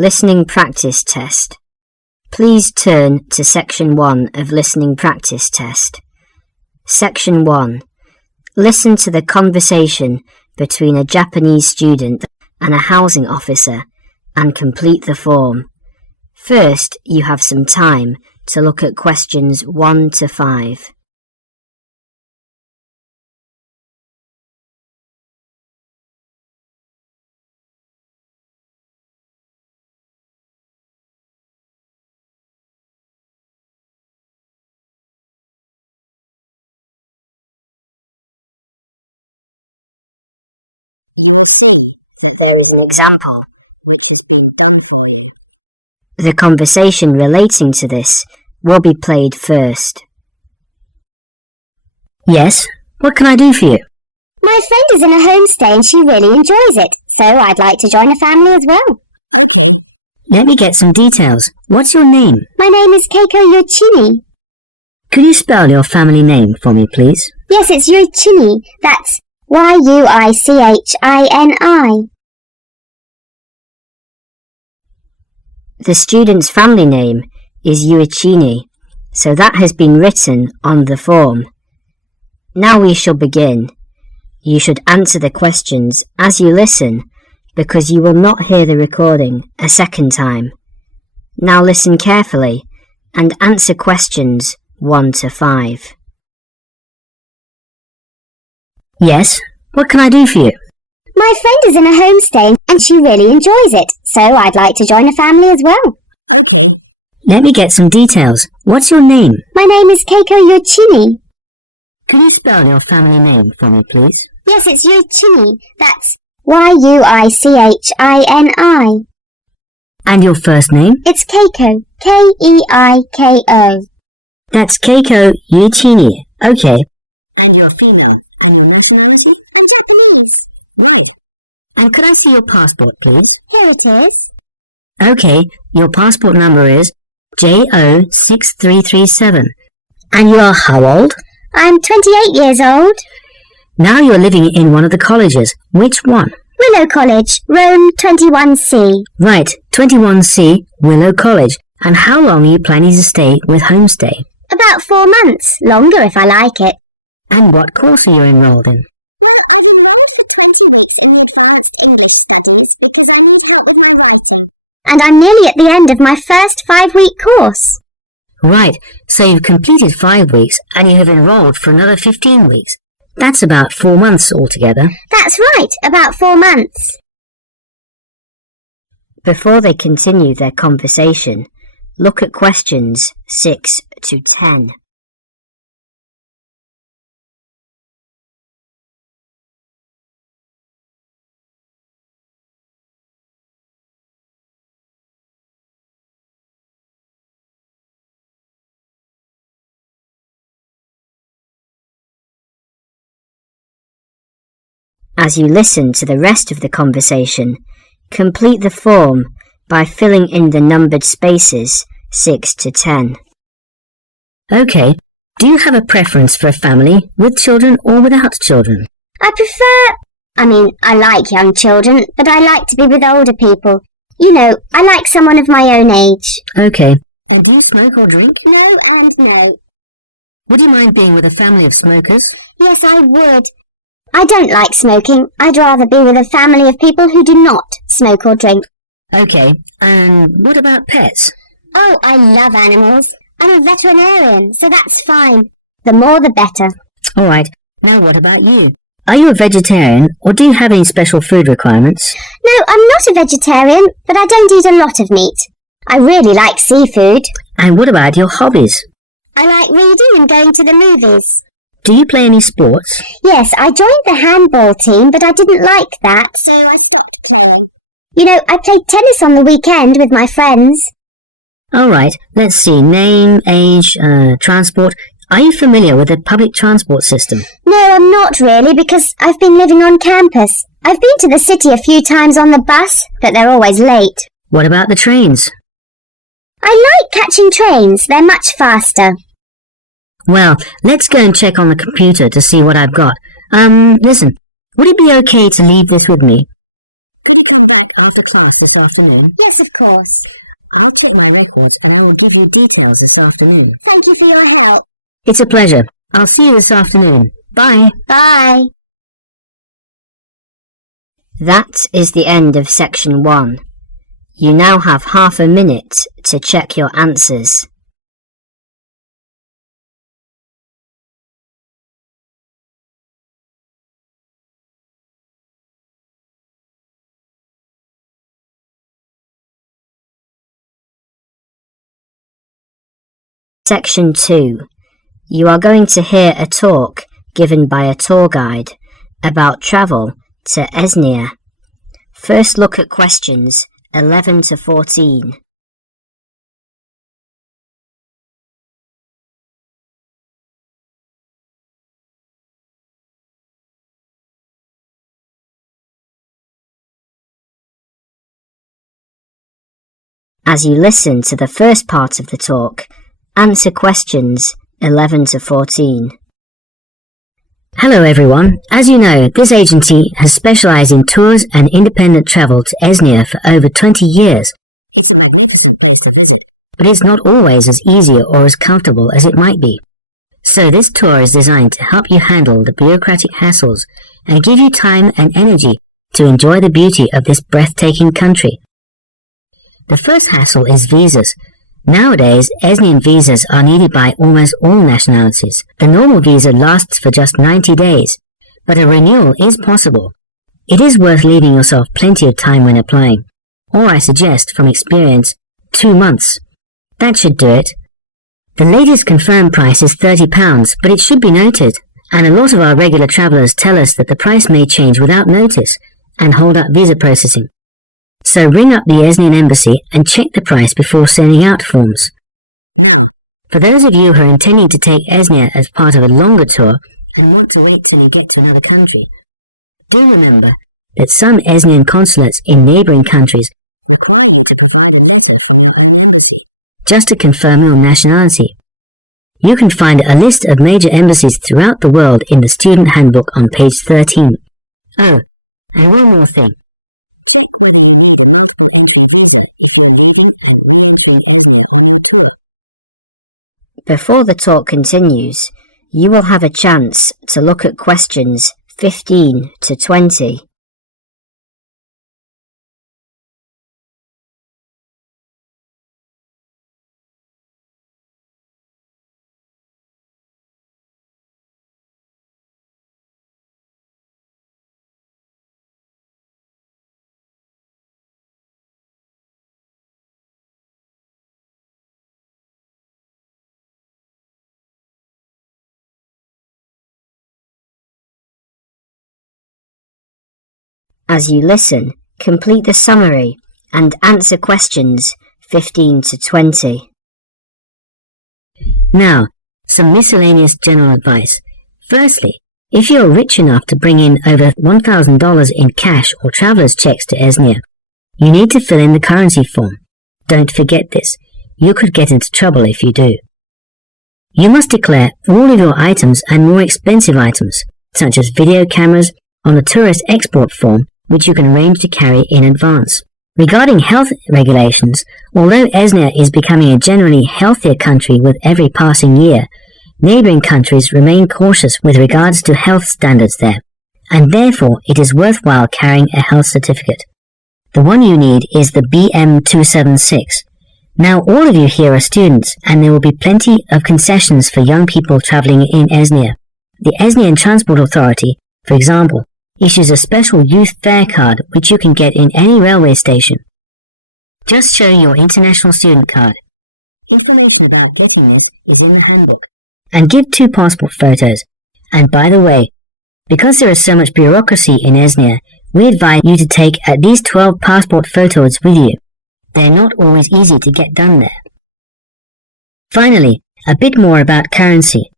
Listening Practice Test. Please turn to Section 1 of Listening Practice Test. Section 1. Listen to the conversation between a Japanese student and a housing officer and complete the form. First, you have some time to look at questions 1 to 5. You will see that there is an example which has been done for you. The conversation relating to this will be played first. Yes, what can I do for you? My friend is in a homestay and she really enjoys it, so I'd like to join a family as well. Okay, let me get some details. What's your name? My name is Keiko Yochini. Could you spell your family name for me, please? Yes, it's Yochini. That's Yuichini. The student's family name is Yuichini, so that has been written on the form. Now we shall begin. You should answer the questions as you listen, because you will not hear the recording a second time. Now listen carefully and answer questions 1 to 5. Yes, what can I do for you? My friend is in a homestay and she really enjoys it, so I'd like to join a family as well. Okay, let me get some details. What's your name? My name is Keiko Yochini. Could you spell your family name for me, please? Yes, it's Yochini. That's Yuichini. And your first name? It's Keiko. Keiko. That's Keiko Yochini. Okay. And you're female. And your nationality? I'm Japanese. Right. And could I see your passport, please? Here it is. Okay, your passport number is JO6337. And you are how old? I'm 28 years old. Now you're living in one of the colleges. Which one? Willow College, Rome 21C. Right, 21C, Willow College. And how long are you planning to stay with homestay? About 4 months, longer if I like it. And what course are you enrolled in? Well, I've enrolled for 20 weeks in the Advanced English Studies because I need help with my writing, and I'm nearly at the end of my first 5-week course. Right, so you've completed 5 weeks and you have enrolled for another 15 weeks. That's about 4 months altogether. That's right, about 4 months. Before they continue their conversation, look at questions 6 to 10. As you listen to the rest of the conversation, complete the form by filling in the numbered spaces 6 to 10. Okay, do you have a preference for a family with children or without children? I like young children, but I like to be with older people. You know, I like someone of my own age. Okay, and do you smoke or drink? No and no. Would you mind being with a family of smokers? Yes, I would. I don't like smoking. I'd rather be with a family of people who do not smoke or drink. Okay, and what about pets? Oh, I love animals. I'm a veterinarian, so that's fine. The more the better. All right, now what about you? Are you a vegetarian or do you have any special food requirements? No, I'm not a vegetarian, but I don't eat a lot of meat. I really like seafood. And what about your hobbies? I like reading and going to the movies. Do you play any sports? Yes, I joined the handball team, but I didn't like that, so I stopped playing. You know, I played tennis on the weekend with my friends. All right, let's see. Name, age, transport. Are you familiar with the public transport system? No, I'm not really, because I've been living on campus. I've been to the city a few times on the bus, but they're always late. What about the trains? I like catching trains. They're much faster. Well, let's go and check on the computer to see what I've got. Listen, would it be okay to leave this with me? Could you come back after class this afternoon? Yes, of course. I'll check my records and I will give you details this afternoon. Thank you for your help. It's a pleasure. I'll see you this afternoon. Bye. Bye. That is the end of section 1. You now have half a minute to check your answers. Section 2. You are going to hear a talk given by a tour guide about travel to Esnia. First look at questions 11 to 14. As you listen to the first part of the talk, answer questions 11 to 14. Hello everyone. As you know, this agency has specialized in tours and independent travel to Esnia for over 20 years. It's a magnificent place to visit, but it's not always as easy or as comfortable as it might be. So this tour is designed to help you handle the bureaucratic hassles and give you time and energy to enjoy the beauty of this breathtaking country. The first hassle is visas. Nowadays, Esnian visas are needed by almost all nationalities. The normal visa lasts for just 90 days, but a renewal is possible. It is worth leaving yourself plenty of time when applying, or I suggest, from experience, 2 months. That should do it. The latest confirmed price is £30, but it should be noted, and a lot of our regular travellers tell us that the price may change without notice and hold up visa processing. So ring up the Esnian embassy and check the price before sending out forms. Now, for those of you who are intending to take Esnia as part of a longer tour and want to wait till you get to another country, do remember that some Esnian consulates in neighbouring countries require you to provide a letter from your own embassy, just to confirm your nationality. You can find a list of major embassies throughout the world in the student handbook on page 13. Oh, and one more thing. Check whether you need a multiple entry visa if you're leaving and re-entering Esnia on your tour. Before the talk continues, you will have a chance to look at questions 15 to 20. As you listen, complete the summary and answer questions 15 to 20. Now, some miscellaneous general advice. Firstly, if you're rich enough to bring in over $1,000 in cash or traveller's checks to Esnia, you need to fill in the currency form. Don't forget this. You could get into trouble if you do. You must declare all of your items and more expensive items, such as video cameras, on the tourist export form, which you can arrange to carry in advance. Regarding health regulations, although Esnia is becoming a generally healthier country with every passing year, neighbouring countries remain cautious with regards to health standards there, and therefore it is worthwhile carrying a health certificate. The one you need is the BM276. Now all of you here are students, and there will be plenty of concessions for young people travelling in Esnia. The Esnian Transport Authority, for example, issues a special youth fare card which you can get in any railway station. Just show your international student card. Information about getting this is in the handbook, and give 2 passport photos. And by the way, because there is so much bureaucracy in Esnia, we advise you to take at least 12 passport photos with you. They're not always easy to get done there. Finally, a bit more about currency.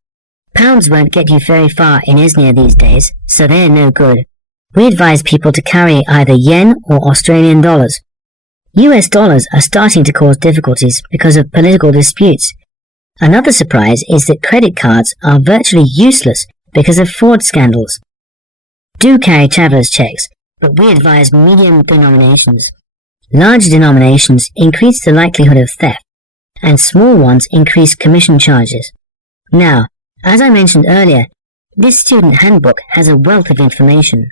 Pounds won't get you very far in Esnia these days, so they're no good. We advise people to carry either yen or Australian dollars. US dollars are starting to cause difficulties because of political disputes. Another surprise is that credit cards are virtually useless because of fraud scandals. Do carry traveller's checks, but we advise medium denominations. Large denominations increase the likelihood of theft, and small ones increase commission charges. Now, as I mentioned earlier, this student handbook has a wealth of information.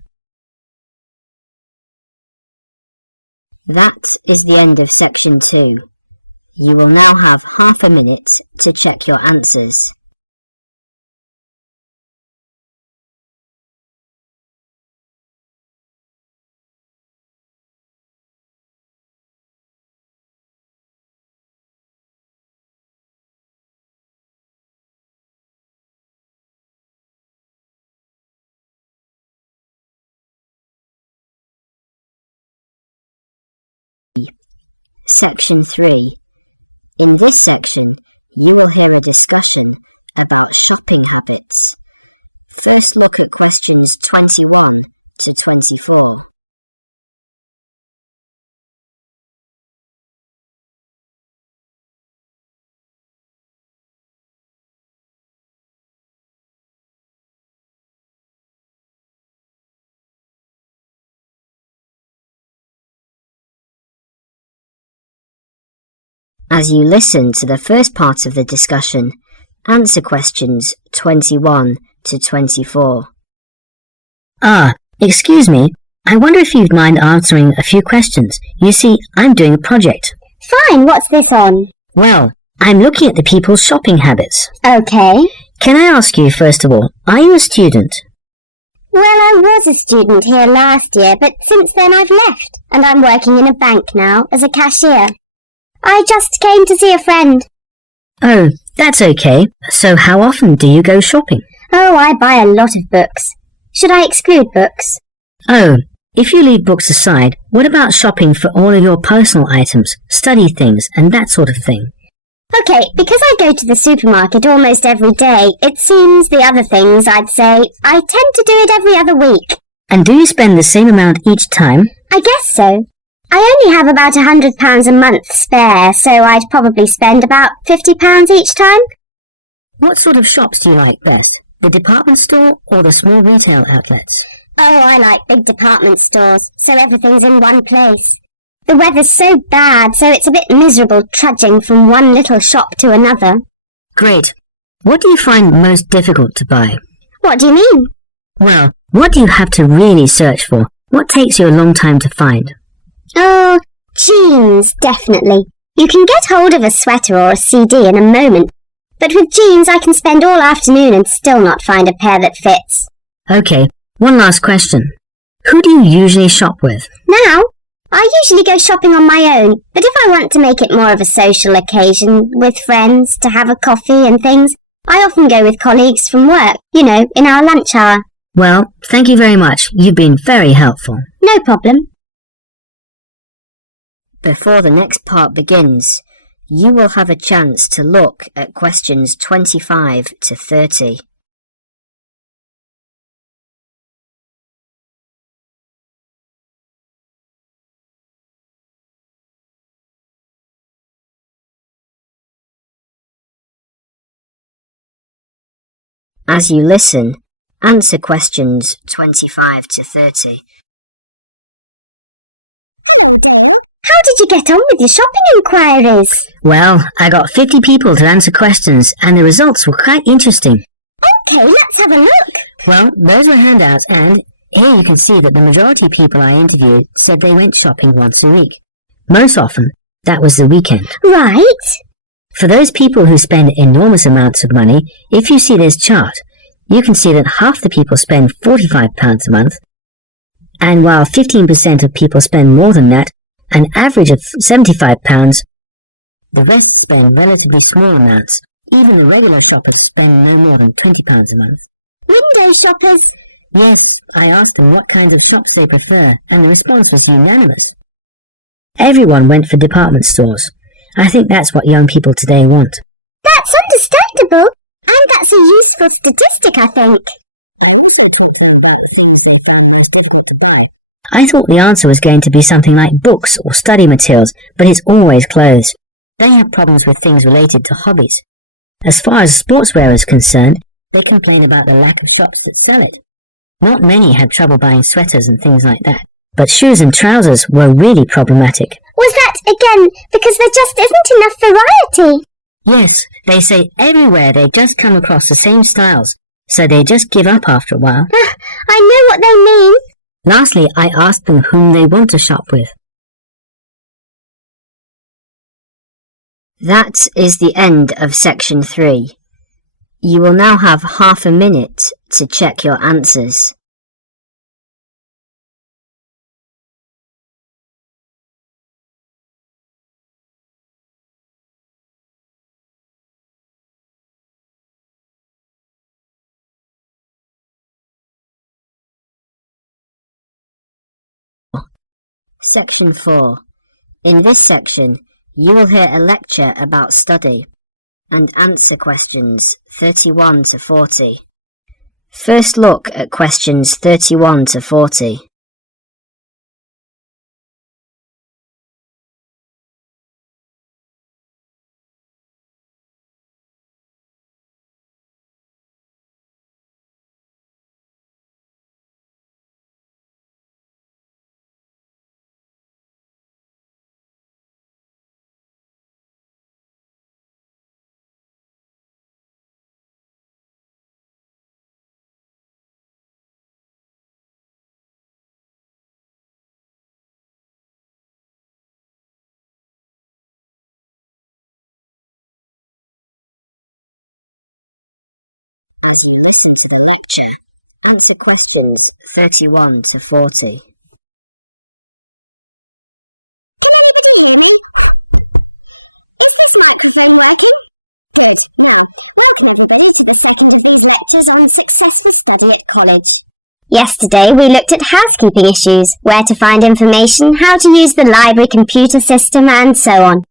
That is the end of section 2. You will now have half a minute to check your answers. Section 3. In this section, you will hear a discussion about shopping habits. First look at questions 21 to 24. As you listen to the first part of the discussion, answer questions 21 to 24. Excuse me. I wonder if you'd mind answering a few questions. You see, I'm doing a project. Fine, what's this on? Well, I'm looking at the people's shopping habits. Okay. Can I ask you, first of all, are you a student? Well, I was a student here last year, but since then I've left, and I'm working in a bank now as a cashier. I just came to see a friend. Oh, that's okay. So how often do you go shopping? Oh, I buy a lot of books. Should I exclude books? Oh, if you leave books aside, what about shopping for all of your personal items, study things, and that sort of thing? Okay, because I go to the supermarket almost every day, it seems the other things, I'd say, I tend to do it every other week. And do you spend the same amount each time? I guess so. I only have about £100 a month spare, so I'd probably spend about £50 each time. What sort of shops do you like best? The department store or the small retail outlets? Oh, I like big department stores, so everything's in one place. The weather's so bad, so it's a bit miserable trudging from one little shop to another. Great. What do you find most difficult to buy? What do you mean? Well, what do you have to really search for? What takes you a long time to find? Oh, jeans, definitely. You can get hold of a sweater or a CD in a moment, but with jeans I can spend all afternoon and still not find a pair that fits. Okay, one last question. Who do you usually shop with? Now, I usually go shopping on my own, but if I want to make it more of a social occasion with friends to have a coffee and things, I often go with colleagues from work, in our lunch hour. Well, thank you very much. You've been very helpful. No problem. Before the next part begins, you will have a chance to look at questions 25 to 30. As you listen, answer questions 25 to 30. Hello, Dale. How did you get on with your shopping inquiries? Well, I got 50 people to answer questions, and the results were quite interesting. Okay, let's have a look. Well, those were handouts, and here you can see that the majority of people I interviewed said they went shopping once a week. Most often, that was the weekend. Right. For those people who spend enormous amounts of money, if you see this chart, you can see that half the people spend £45 a month, and while 15% of people spend more than that, an average of £75, the rest spend relatively small amounts. Even the regular shoppers spend no more than £20 a month. Window shoppers? Yes, I asked them what kinds of shops they prefer, and the response was unanimous. Everyone went for department stores. I think that's what young people today want. That's understandable, and that's a useful statistic, I think. I also talked to them about the things they found most difficult to buy. I thought the answer was going to be something like books or study materials, but it's always clothes. They have problems with things related to hobbies. As far as sportswear is concerned, they complain about the lack of shops that sell it. Not many have trouble buying sweaters and things like that. but shoes and trousers were really problematic. Was that, again, because there just isn't enough variety? Yes, they say everywhere they just come across the same styles, so they just give up after a while. I know what they mean. Lastly, I asked them whom they want to shop with. That is the end of section 3. You will now have half a minute to check your answers. Section 4. In this section, you will hear a lecture about study and answer questions 31 to 40. First look at questions 31 to 40. As you listen to the lecture, answer questions 31 to 40. Can anybody hear me? Is this microphone working? Good. Now, welcome everybody to the second of these lectures on successful study at college. Yesterday we looked at housekeeping issues, where to find information, how to use the library computer system and so on.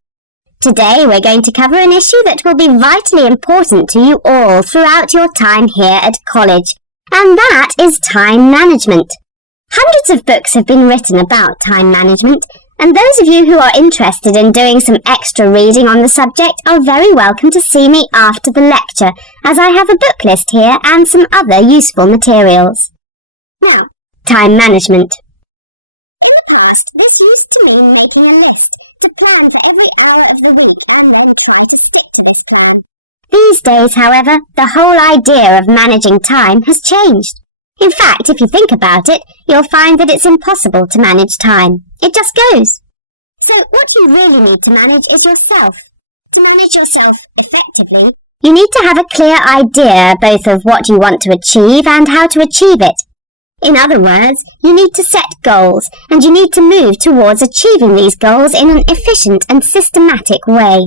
Today we're going to cover an issue that will be vitally important to you all throughout your time here at college, and that is time management. Hundreds of books have been written about time management, and those of you who are interested in doing some extra reading on the subject are very welcome to see me after the lecture, as I have a book list here and some other useful materials. Now, time management. In the past, this used to mean making a list to plan for every hour of the week and then try to stick to this plan. These days, however, the whole idea of managing time has changed. In fact, if you think about it, you'll find that it's impossible to manage time. It just goes. So what you really need to manage is yourself. To manage yourself effectively, you need to have a clear idea both of what you want to achieve and how to achieve it. In other words, you need to set goals, and you need to move towards achieving these goals in an efficient and systematic way.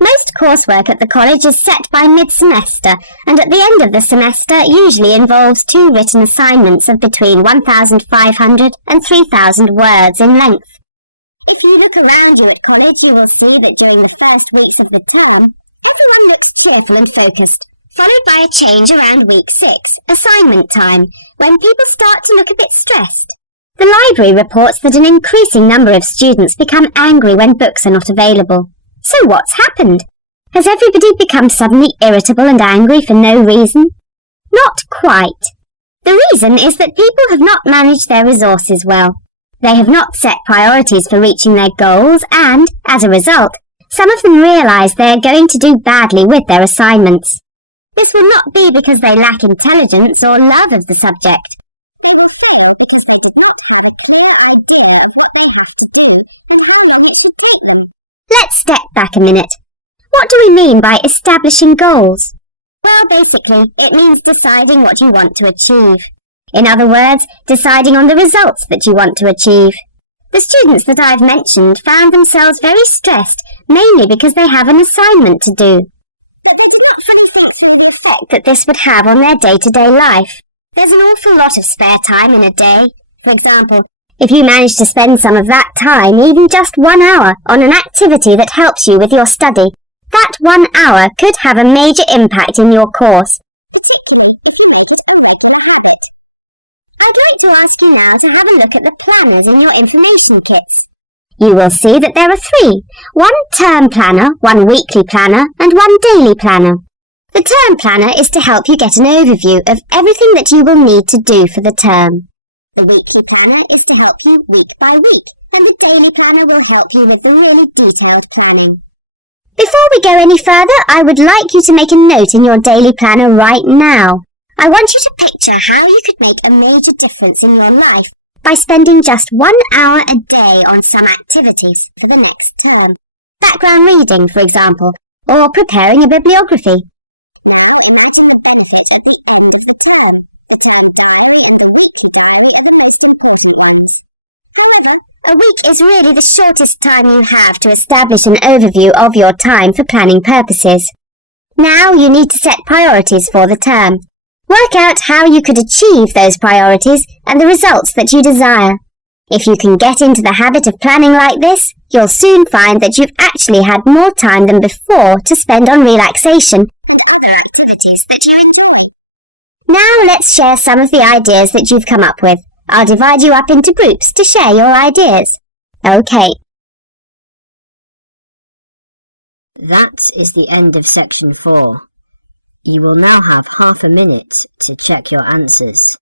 Most coursework at the college is set by mid-semester, and at the end of the semester usually involves 2 written assignments of between 1,500 and 3,000 words in length. If you look around you at college, you will see that during the first weeks of the term, everyone looks cheerful and focused, followed by a change around week 6, assignment time, when people start to look a bit stressed. The library reports that an increasing number of students become angry when books are not available. So what's happened? Has everybody become suddenly irritable and angry for no reason? Not quite. The reason is that people have not managed their resources well. They have not set priorities for reaching their goals and, as a result, some of them realise they are going to do badly with their assignments. This will not be because they lack intelligence or love of the subject. They will fail because they did not have a clear idea of what they have to do and how long it should take them. Let's step back a minute. What do we mean by establishing goals? Well, basically, it means deciding what you want to achieve. In other words, deciding on the results that you want to achieve. The students that I've mentioned found themselves very stressed, mainly because they have an assignment to do. But they did not fully think through the effect that this would have on their day-to-day life. There's an awful lot of spare time in a day. For example, if you manage to spend some of that time, even just 1 hour, on an activity that helps you with your study, that 1 hour could have a major impact in your course, particularly if you make it a regular habit. I'd like to ask you now to have a look at the planners in your information kits. You will see that there are 3, 1 term planner, 1 weekly planner, and 1 daily planner. The term planner is to help you get an overview of everything that you will need to do for the term. The weekly planner is to help you week by week, and the daily planner will help you with the really detailed planning. Before we go any further, I would like you to make a note in your daily planner right now. I want you to picture how you could make a major difference in your life by spending just 1 hour a day on some activities for the next term. Background reading, for example, or preparing a bibliography. Now imagine the benefit at the end of the term. The term diary and the weekly diary are the most important ones. However, a week is really the shortest time you have to establish an overview of your time for planning purposes. Now you need to set priorities for the term. Work out how you could achieve those priorities and the results that you desire. If you can get into the habit of planning like this, you'll soon find that you've actually had more time than before to spend on relaxation and other activities that you enjoy. Now let's share some of the ideas that you've come up with. I'll divide you up into groups to share your ideas. Okay. That is the end of section 4. You will now have half a minute to check your answers.